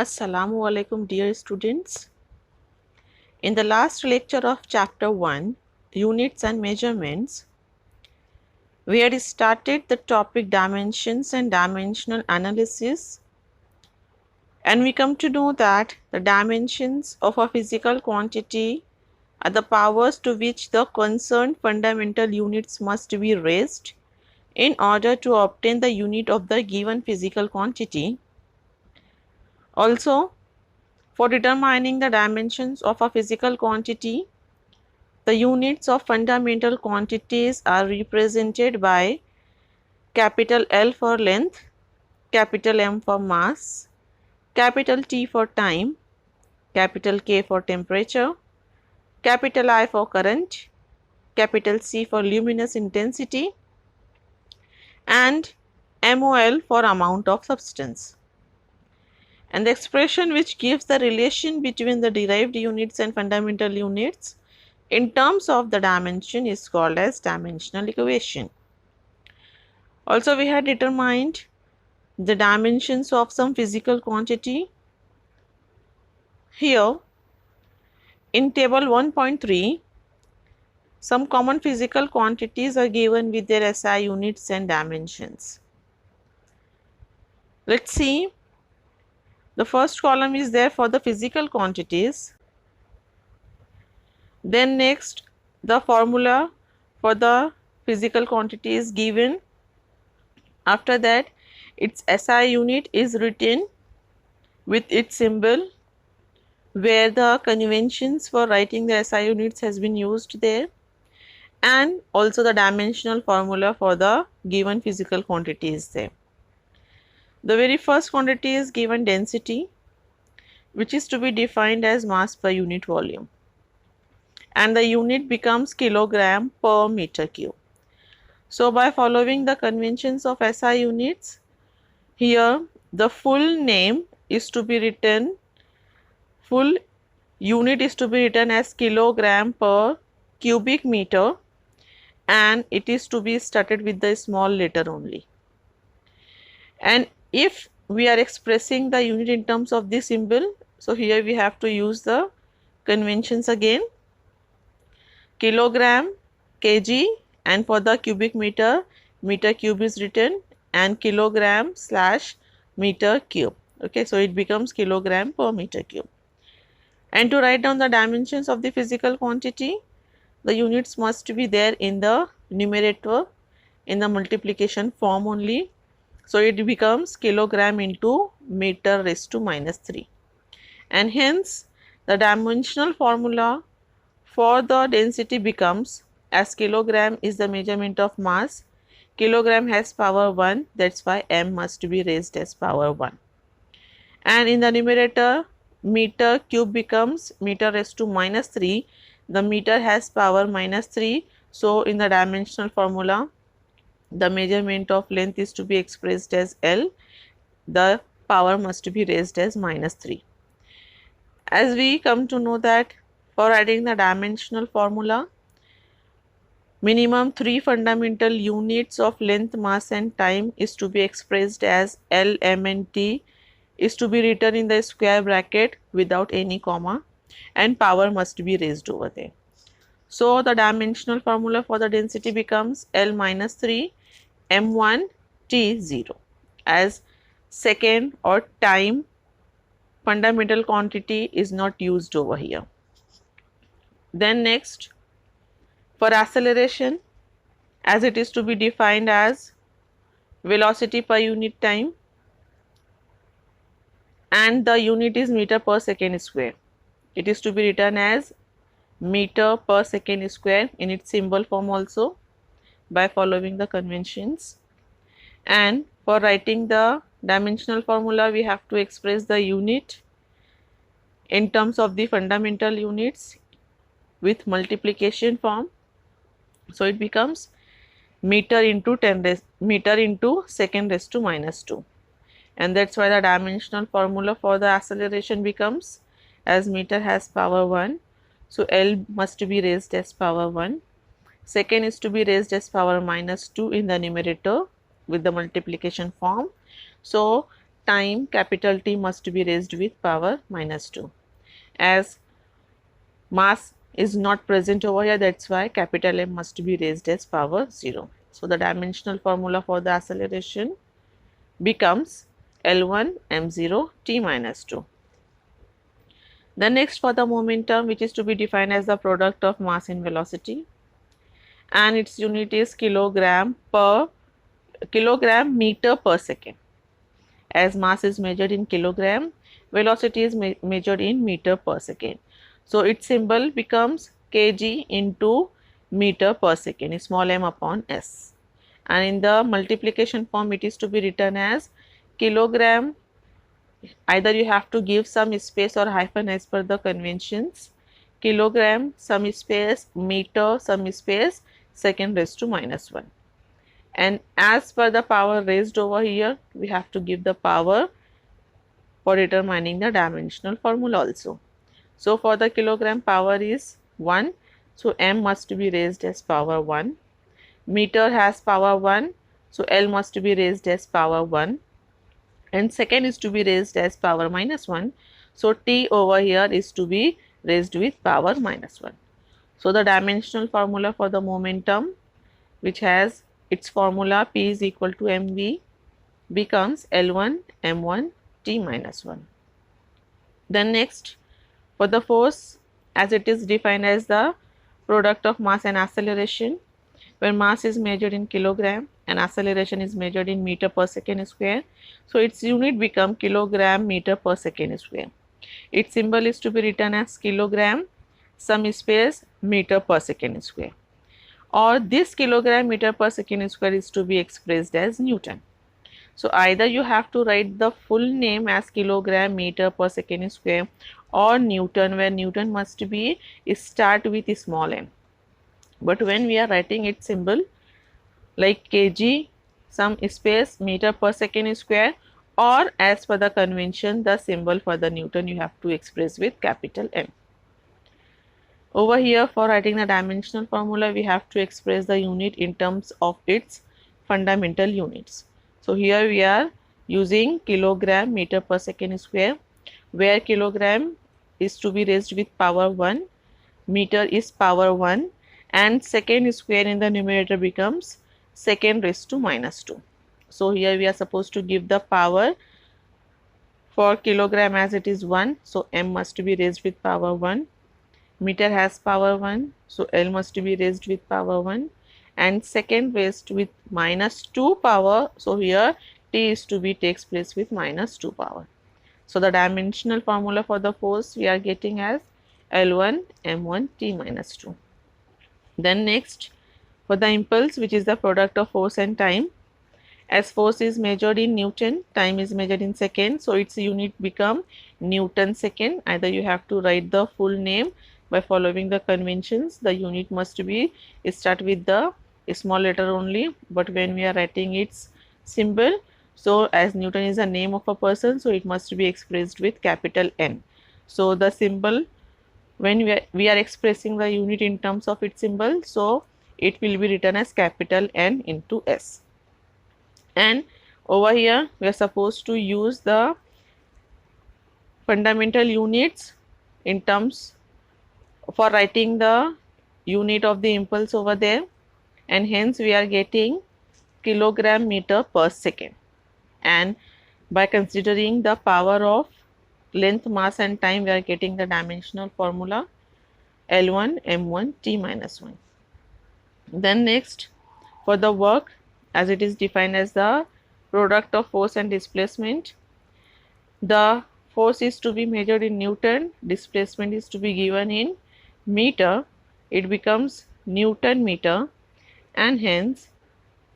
Assalamu alaikum dear students. In the last lecture of chapter 1, Units and Measurements, we had started the topic dimensions and dimensional analysis, and we come to know that the dimensions of a physical quantity are the powers to which the concerned fundamental units must be raised in order to obtain the unit of the given physical quantity. Also, for determining the dimensions of a physical quantity, the units of fundamental quantities are represented by capital L for length, capital M for mass, capital T for time, capital K for temperature, capital I for current, capital C for luminous intensity, and MOL for amount of substance. And the expression which gives the relation between the derived units and fundamental units in terms of the dimension is called as dimensional equation. Also, we had determined the dimensions of some physical quantity. Here, in table 1.3, some common physical quantities are given with their SI units and dimensions. Let's see. The first column is there for the physical quantities. Then next, the formula for the physical quantity is given. After that, its SI unit is written with its symbol, where the conventions for writing the SI units has been used there, and also the dimensional formula for the given physical quantity is there. The very first quantity is given density, which is to be defined as mass per unit volume, and the unit becomes kilogram per meter cube. So by following the conventions of SI units, here the full name is to be written, full unit is to be written as kilogram per cubic meter, and it is to be started with the small letter only. And if we are expressing the unit in terms of this symbol, so here we have to use the conventions again, kilogram, kg, and for the cubic meter, meter cube is written, and kilogram slash meter cube. Okay, so it becomes kilogram per meter cube. And to write down the dimensions of the physical quantity, the units must be there in the numerator in the multiplication form only. So it becomes kilogram into meter raised to minus 3. And hence the dimensional formula for the density becomes, as kilogram is the measurement of mass, kilogram has power 1, that's why M must be raised as power 1. And in the numerator, meter cube becomes meter raised to minus 3, the meter has power minus 3, so in the dimensional formula, the measurement of length is to be expressed as L, the power must be raised as minus 3. As we come to know that for writing the dimensional formula, minimum 3 fundamental units of length, mass and time is to be expressed as L, M and T is to be written in the square bracket without any comma, and power must be raised over there. So the dimensional formula for the density becomes L minus 3 M1 T0, as second or time fundamental quantity is not used over here. Then next, for acceleration, as it is to be defined as velocity per unit time, and the unit is meter per second square. It is to be written as meter per second square in its symbol form also by following the conventions. And for writing the dimensional formula, we have to express the unit in terms of the fundamental units with multiplication form. So it becomes meter into meter into second raised to minus 2, and that's why the dimensional formula for the acceleration becomes, as meter has power 1, so L must be raised as power 1, second is to be raised as power minus 2 in the numerator with the multiplication form. So time capital T must be raised with power minus 2. As mass is not present over here, that's why capital M must be raised as power 0. So the dimensional formula for the acceleration becomes L1 m0 t minus 2. The next for the momentum, which is to be defined as the product of mass and velocity, and its unit is kilogram meter per second. As mass is measured in kilogram, velocity is measured in meter per second. So its symbol becomes kg into meter per second, small m upon s. And in the multiplication form, it is to be written as kilogram. Either you have to give some space or hyphen as per the conventions. Kilogram, some space, meter, some space, second raised to minus 1. And as per the power raised over here, we have to give the power for determining the dimensional formula also. So for the kilogram, power is 1. So m must be raised as power 1. Meter has power 1. So L must be raised as power 1. And second is to be raised as power minus 1. So T over here is to be raised with power minus 1. So the dimensional formula for the momentum, which has its formula P is equal to mv, becomes L1 m1 t minus 1. Then next, for the force, as it is defined as the product of mass and acceleration, where mass is measured in kilogram and acceleration is measured in meter per second square. So its unit become kilogram meter per second square. Its symbol is to be written as kilogram, some space, meter per second square. Or this kilogram meter per second square is to be expressed as Newton. So either you have to write the full name as kilogram meter per second square or Newton, where Newton must be start with small n. But when we are writing its symbol like kg, some space, meter per second square, or as per the convention, the symbol for the Newton you have to express with capital N. Over here, for writing the dimensional formula, we have to express the unit in terms of its fundamental units. So here we are using kilogram meter per second square, where kilogram is to be raised with power 1, meter is power 1, and second square in the numerator becomes second raised to minus 2. So here we are supposed to give the power for kilogram as it is 1. So m must be raised with power 1. Meter has power 1. So L must be raised with power 1. And second raised with minus 2 power. So here T is to be takes place with minus 2 power. So the dimensional formula for the force we are getting as L1 m1 T minus 2. Then next, for the impulse, which is the product of force and time, as force is measured in Newton, time is measured in second, so its unit become Newton second. Either you have to write the full name by following the conventions. The unit must be start with the small letter only, but when we are writing its symbol, so as Newton is a name of a person, so it must be expressed with capital N. So the symbol, when we are expressing the unit in terms of its symbol, so it will be written as capital N into S. And over here we are supposed to use the fundamental units in terms for writing the unit of the impulse over there, and hence we are getting kilogram meter per second. And by considering the power of length, mass and time, we are getting the dimensional formula L1 m1 t minus 1. Then next, for the work, as it is defined as the product of force and displacement, the force is to be measured in Newton, displacement is to be given in meter, it becomes Newton meter, and hence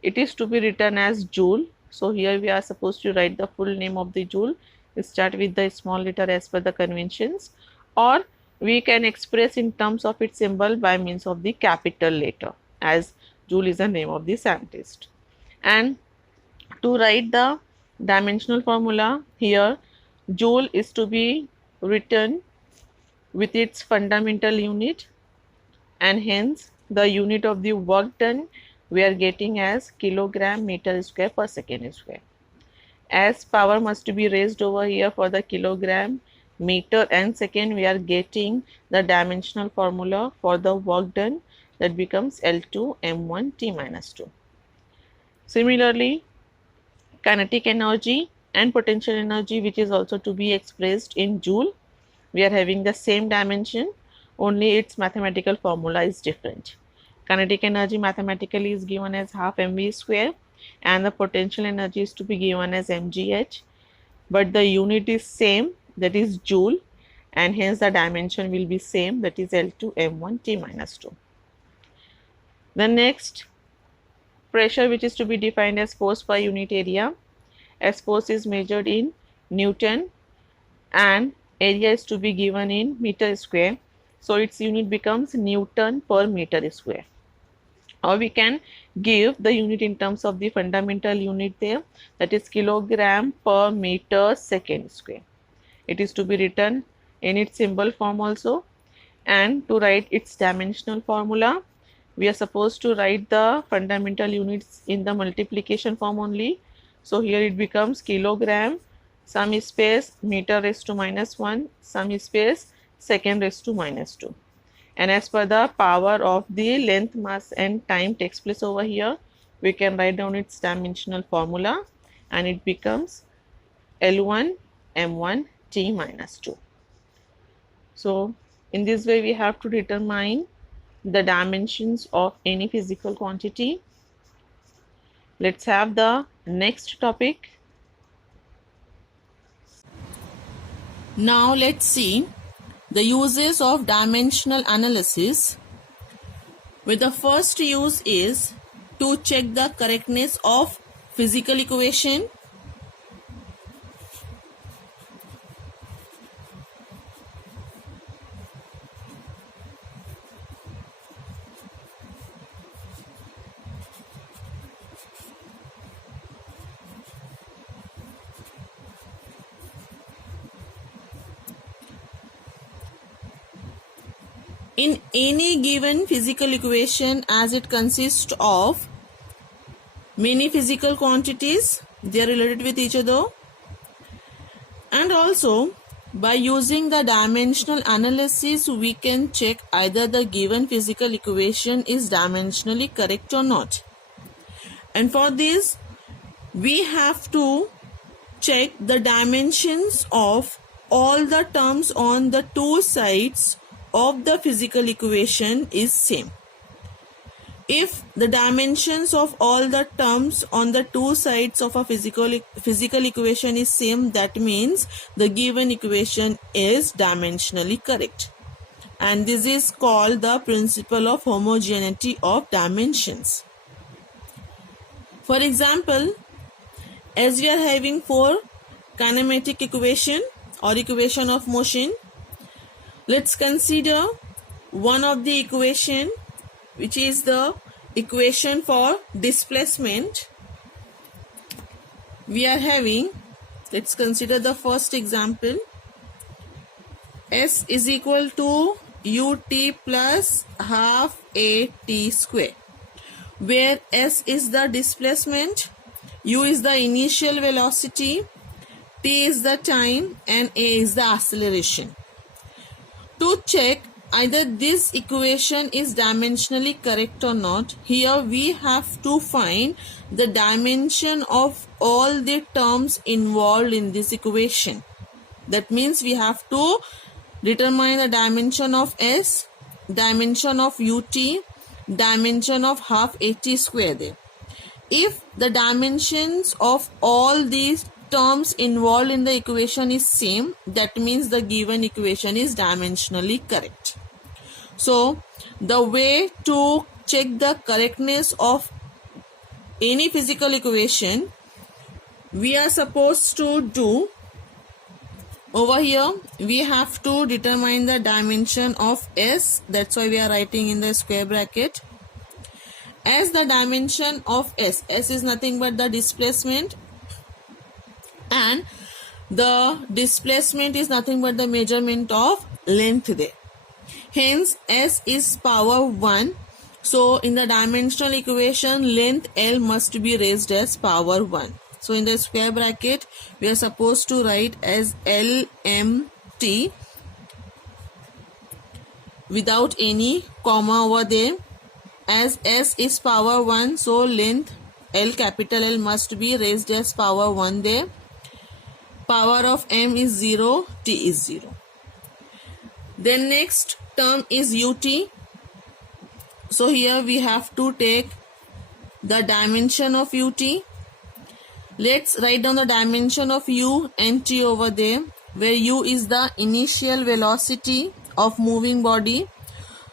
it is to be written as joule. So here we are supposed to write the full name of the joule, start with the small letter as per the conventions, or we can express in terms of its symbol by means of the capital letter, as joule is the name of the scientist. And to write the dimensional formula, here joule is to be written with its fundamental unit, and hence the unit of the work done we are getting as kilogram meter square per second square. as power must be raised over here for the kilogram, meter and second, we are getting the dimensional formula for the work done, that becomes L2 m1 T minus 2. Similarly, kinetic energy and potential energy, which is also to be expressed in joule, we are having the same dimension, only its mathematical formula is different. Kinetic energy mathematically is given as half mv square and the potential energy is to be given as mgh, but the unit is same, that is joule, and hence the dimension will be same, that is L2 m1 T minus 2. The next, pressure, which is to be defined as force per unit area, as force is measured in Newton and area is to be given in meter square, so its unit becomes Newton per meter square. Or we can give the unit in terms of the fundamental unit there, that is kilogram per meter second square. It is to be written in its symbol form also, and to write its dimensional formula, we are supposed to write the fundamental units in the multiplication form only. So here it becomes kilogram some space meter raised to minus 1 some space second raised to minus 2. And as per the power of the length, mass and time takes place over here, we can write down its dimensional formula and it becomes L1 m1 T minus 2. So in this way we have to determine the dimensions of any physical quantity. Let's have the next topic. Now let's see the uses of dimensional analysis, where the first use is to check the correctness of physical equation. In any given physical equation, as it consists of many physical quantities, they are related with each other, and also by using the dimensional analysis we can check either the given physical equation is dimensionally correct or not. And for this we have to check the dimensions of all the terms on the two sides of the physical equation is same. If the dimensions of all the terms on the two sides of a physical equation is same, that means the given equation is dimensionally correct. And this is called the principle of homogeneity of dimensions. For example, as we are having for kinematic equation or equation of motion, let's consider one of the equation, which is the equation for displacement. We are having, let's consider the first example, S is equal to ut plus half at square, where S is the displacement, u is the initial velocity, t is the time and a is the acceleration. To check either this equation is dimensionally correct or not, here we have to find the dimension of all the terms involved in this equation. That means we have to determine the dimension of S, dimension of ut, dimension of half at square there. If the dimensions of all these terms involved in the equation is same, that means the given equation is dimensionally correct. So the way to check the correctness of any physical equation, we are supposed to do over here, we have to determine the dimension of S, that's why we are writing in the square bracket. As the dimension of S is nothing but the displacement, and the displacement is nothing but the measurement of length there. Hence S is power 1. So in the dimensional equation, length L must be raised as power 1. So in the square bracket we are supposed to write as LMT without any comma over there. As S is power 1, so length L, capital L, must be raised as power 1 there. Power of M is 0, T is 0. Then next term is UT. So here we have to take the dimension of UT. Let's write down the dimension of U and T over there, where U is the initial velocity of moving body.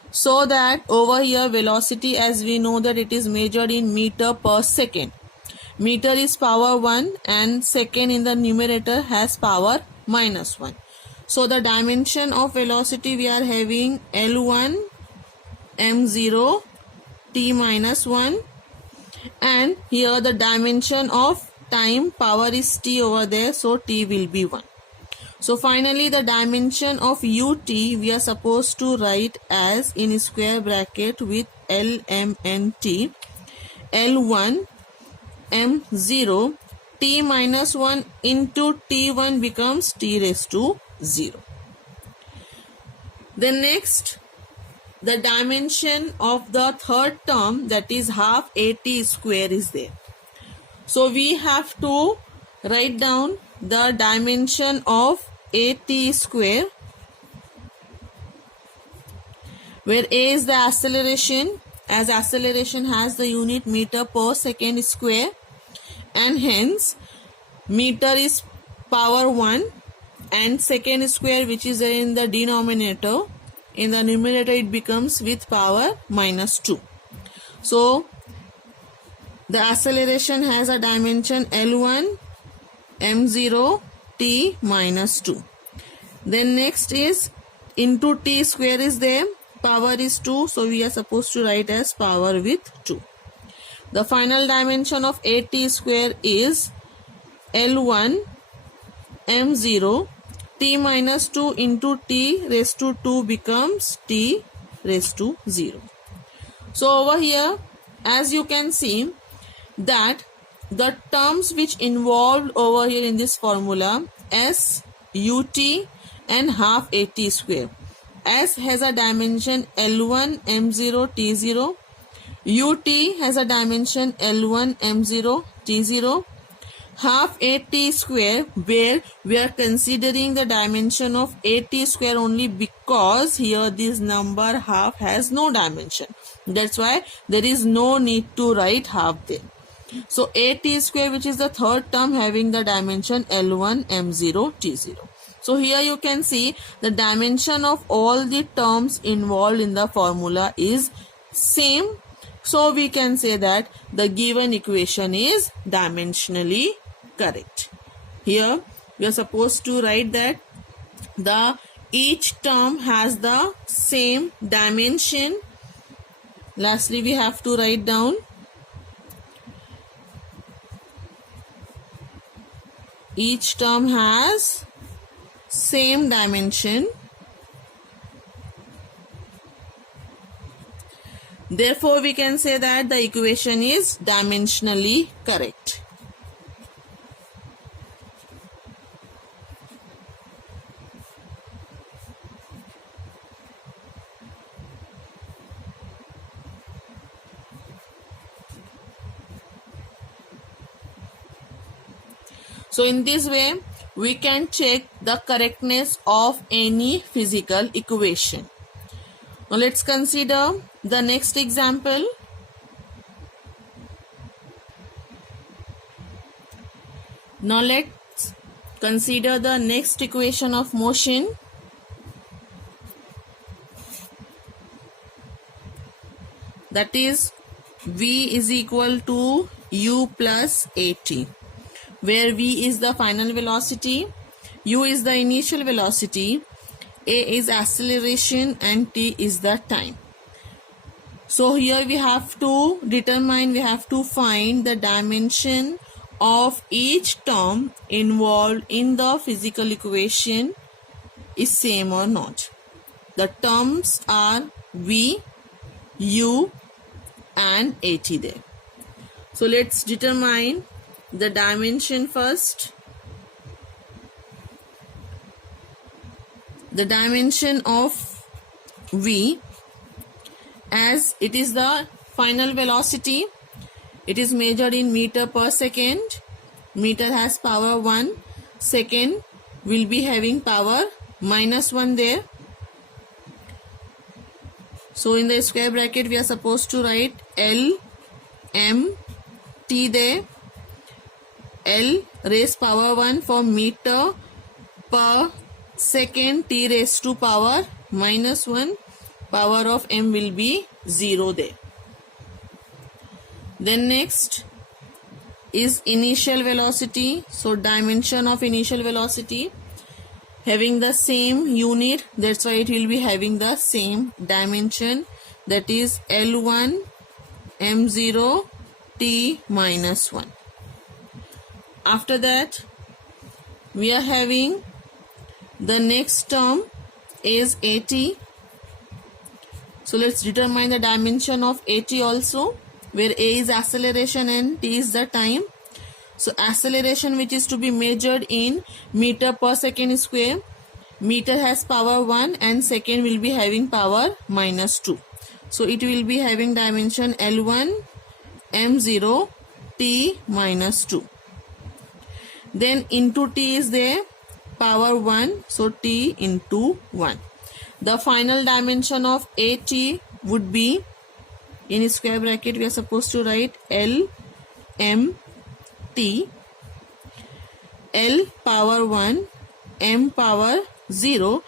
So that over here velocity, as we know that it is measured in meter per second. Meter is power 1 and second in the numerator has power -1. So the dimension of velocity we are having L1 m0 t minus 1, and here the dimension of time power is t over there, so t will be 1. So finally the dimension of ut we are supposed to write as in square bracket with L, M and T. L1 m0 t minus 1 into t1 becomes t raised to 0. Then next, the dimension of the third term, that is half at square, is there. So we have to write down the dimension of at square, where a is the acceleration, as acceleration has the unit meter per second square, and hence meter is power 1 and second square, which is in the denominator. In the numerator it becomes with power -2. So the acceleration has a dimension L1 m0 t minus 2. Then next is into t square is there, power is 2, so we are supposed to write as power with 2. The final dimension of at square is L1 m0 t minus 2 into t raised to 2 becomes t raised to 0. So over here, as you can see that the terms which involved over here in this formula, S, ut and half at square. S has a dimension L1 m0 t0. ut has a dimension L1 m0 t0. Half at square, where we are considering the dimension of at square only because here this number half has no dimension. That's why there is no need to write half there. So at square, which is the third term, having the dimension L1 m0 t0. So here you can see the dimension of all the terms involved in the formula is same. So we can say that the given equation is dimensionally correct. Here we are supposed to write that the each term has the same dimension. Lastly, we have to write down each term has same dimension. Therefore, we can say that the equation is dimensionally correct. So in this way, we can check the correctness of any physical equation. Now let's consider the next example. Now let's consider the next equation of motion. That is V is equal to U plus AT, where V is the final velocity, U is the initial velocity, A is acceleration and T is the time. So here we have to determine, we have to find the dimension of each term involved in the physical equation is same or not. The terms are V, U and AT there. So let's determine the dimension first. The dimension of v, as it is the final velocity, it is measured in meter per second. Meter has power 1, second will be having power -1 there. So in the square bracket we are supposed to write L M T there. L raised power 1 for meter per second, T raised to power -1, power of M will be 0 there. Then next is initial velocity. So dimension of initial velocity having the same unit, that's why it will be having the same dimension, that is L1 M0 T minus 1. After that we are having the next term is AT. So let's determine the dimension of AT also, where A is acceleration and T is the time. So acceleration, which is to be measured in meter per second square, meter has power 1 and second will be having power -2. So it will be having dimension L1 M0 T minus 2. Then into T is there, power 1, so T into 1. The final dimension of AT would be, in square bracket we are supposed to write L M T. L power 1, M power 0,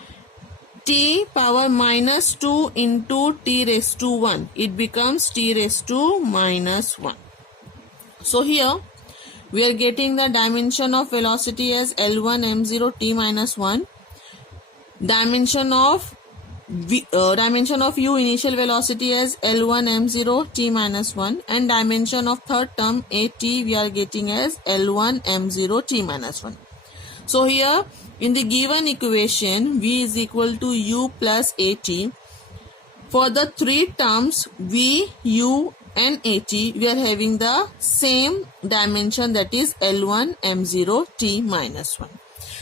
T power -2 into T raised to 1. It becomes T raised to -1. So here we are getting the dimension of velocity as L1 M0 T minus 1. Dimension of u initial velocity as L1 M0 T minus 1, and dimension of third term AT we are getting as L1 M0 T minus 1. So here in the given equation V is equal to U plus AT. For the three terms V, U and AT, we are having the same dimension, that is L1 M0 T minus 1.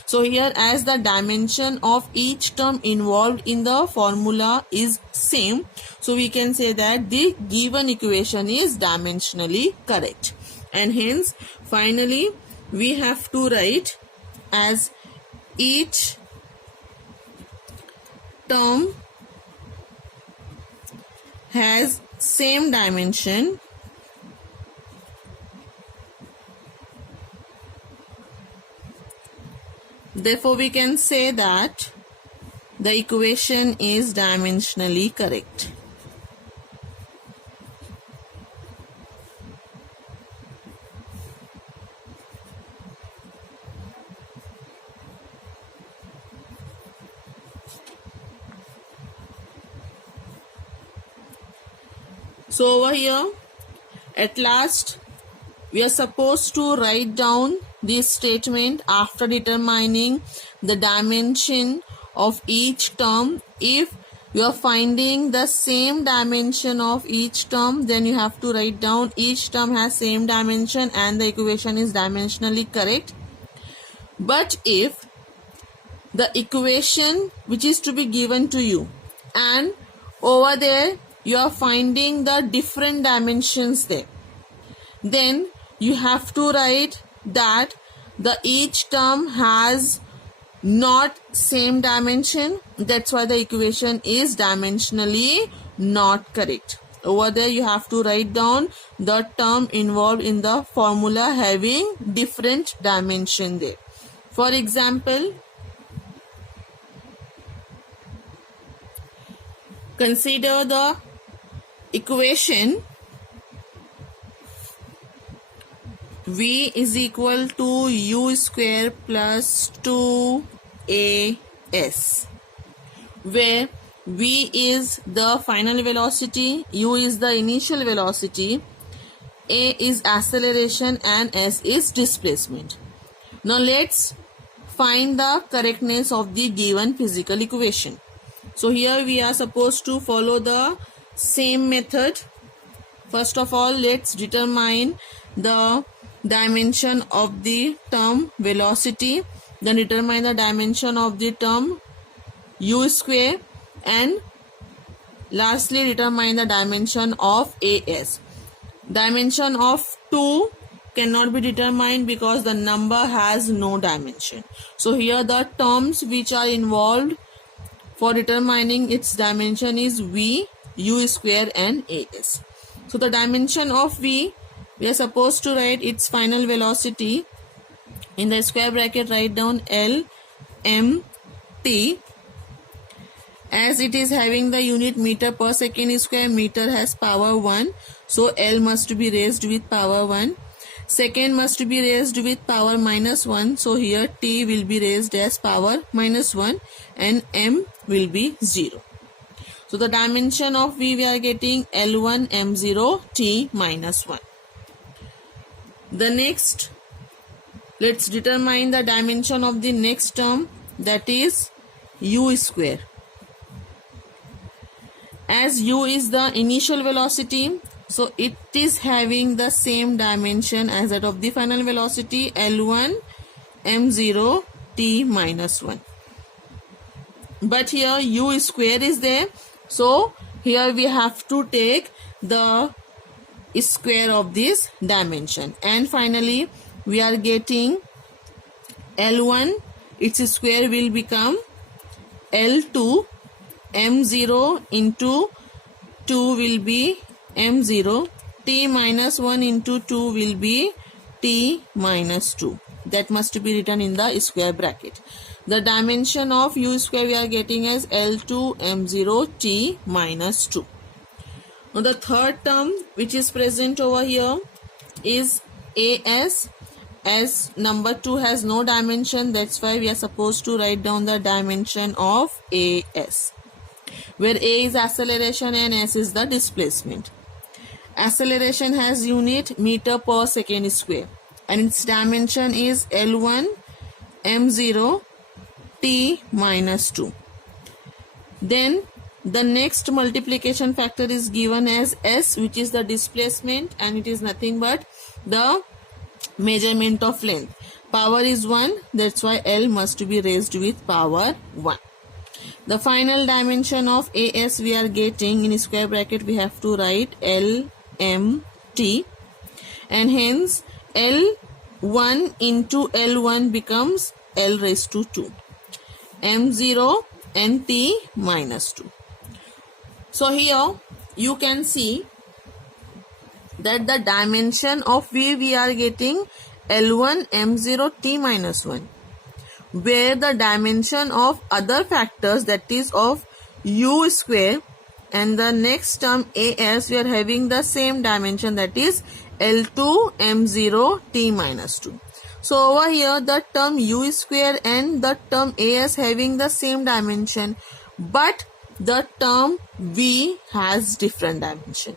So here, as the dimension of each term involved in the formula is same, so we can say that the given equation is dimensionally correct, and hence finally we have to write as each term has same dimension, therefore we can say that the equation is dimensionally correct. So over here, at last, we are supposed to write down this statement after determining the dimension of each term. If you are finding the same dimension of each term, then you have to write down each term has same dimension and the equation is dimensionally correct. But if the equation which is to be given to you and over there you are finding the different dimensions there, then you have to write that the each term has not same dimension, that's why the equation is dimensionally not correct. Over there you have to write down the term involved in the formula having different dimension there. For example, consider the equation V is equal to U square plus 2AS, where V is the final velocity, U is the initial velocity, A is acceleration and S is displacement. Now let's find the correctness of the given physical equation. So here we are supposed to follow the same method. First of all, let's determine the dimension of the term velocity, then determine the dimension of the term u square, and lastly determine the dimension of as. Dimension of 2 cannot be determined because the number has no dimension. So here the terms which are involved for determining its dimension is v, u square and as. So the dimension of v, we are supposed to write its final velocity. In the square bracket write down L m t. As it is having the unit meter per second square, meter has power 1, so L must be raised with power 1. Second must be raised with power -1, so here t will be raised as power -1 and m will be 0. So the dimension of v, we are getting L1 m0 t -1. The next, let's determine the dimension of the next term, that is u square. As u is the initial velocity, so it is having the same dimension as that of the final velocity, L1 m0 t -1. But here u square is there, so here we have to take the square of this dimension, and finally we are getting L1, its square will become L2 m0 into 2 will be m0, t -1 into 2 will be t -2. That must be written in the square bracket. The dimension of u square we are getting as L2 m0 t -2. Now the third term which is present over here is as. As number 2 has no dimension, that's why we are supposed to write down the dimension of as, where a is acceleration and s is the displacement. Acceleration has unit meter per second square and its dimension is L1 m0 t -2. Then the next multiplication factor is given as s, which is the displacement, and it is nothing but the measurement of length. Power is 1, that's why L must be raised with power 1. The final dimension of as we are getting in square bracket, we have to write L m t, and hence L1 into L1 becomes L raised to 2, m0 and t -2. So here you can see that the dimension of v, we are getting L1 m0 t -1, where the dimension of other factors, that is of u square and the next term as, we are having the same dimension, that is L2 m0 t -2. So over here the term u square and the term as having the same dimension, but the term v has different dimension.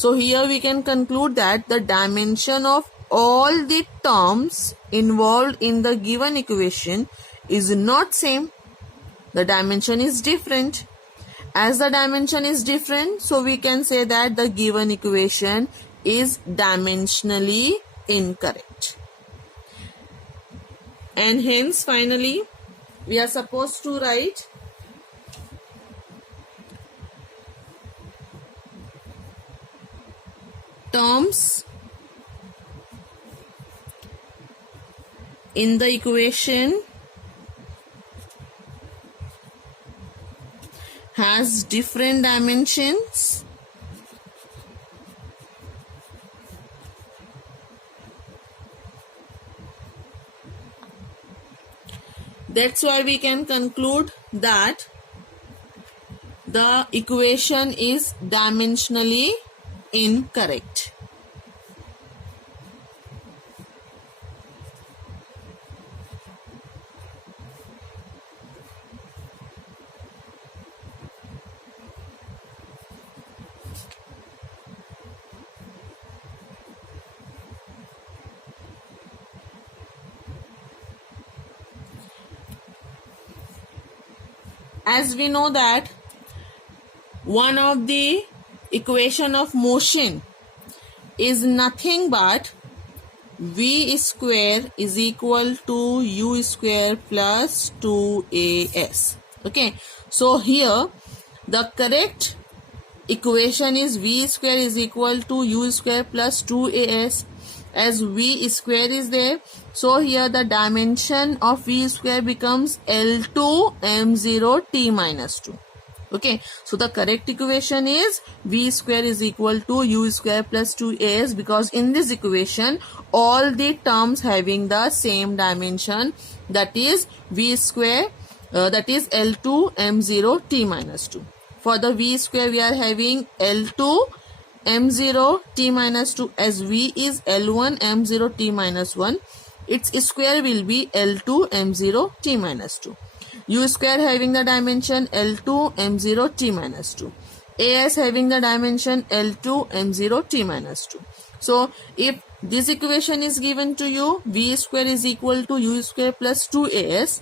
So here we can conclude that the dimension of all the terms involved in the given equation is not same. The dimension is different. As the dimension is different, so we can say that the given equation is dimensionally incorrect. And hence finally we are supposed to write terms in the equation has different dimensions That's why we can conclude that the equation is dimensionally incorrect. As we know that one of the equation of motion is nothing but V square is equal to U square plus 2AS. Okay, so here the correct equation is V square is equal to U square plus 2AS. As V square is there, so here the dimension of V square becomes L2 M0 T minus 2. Okay, so the correct equation is V square is equal to U square plus 2AS, because in this equation all the terms having the same dimension, that is V square, that is L2 M0 T minus 2. For the V square we are having L2 M0 T minus 2, as V is L1 M0 T minus 1, its square will be L2 M0 T minus 2. U square having the dimension L2 M0 T minus 2. AS having the dimension L2 M0 T minus 2. So if this equation is given to you, V square is equal to U square plus 2AS.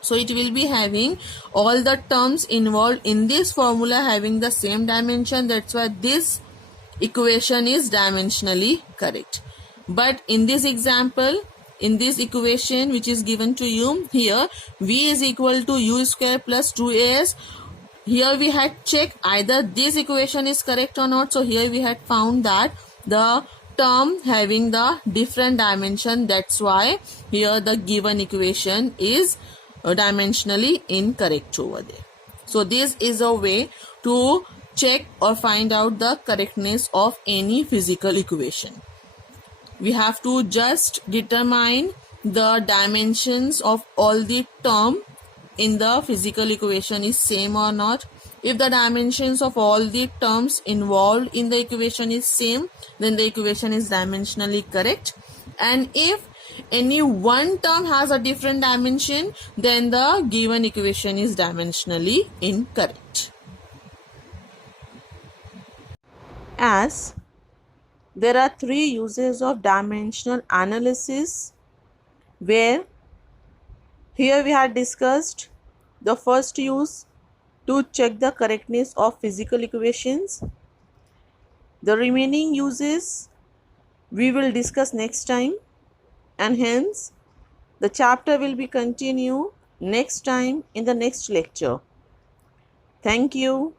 So it will be having all the terms involved in this formula having the same dimension. That's why this equation is dimensionally correct. But in this example, in this equation which is given to you here, V is equal to U square plus 2AS. Here we had checked either this equation is correct or not. So here we had found that the term having the different dimension, that's why here the given equation is dimensionally incorrect over there. So this is a way to check or find out the correctness of any physical equation. We have to just determine the dimensions of all the term in the physical equation is same or not. If the dimensions of all the terms involved in the equation is same, then the equation is dimensionally correct. And if any one term has a different dimension, then the given equation is dimensionally incorrect. As there are three uses of dimensional analysis, where here we had discussed the first use to check the correctness of physical equations. The remaining uses we will discuss next time, and hence the chapter will be continued next time in the next lecture. Thank you.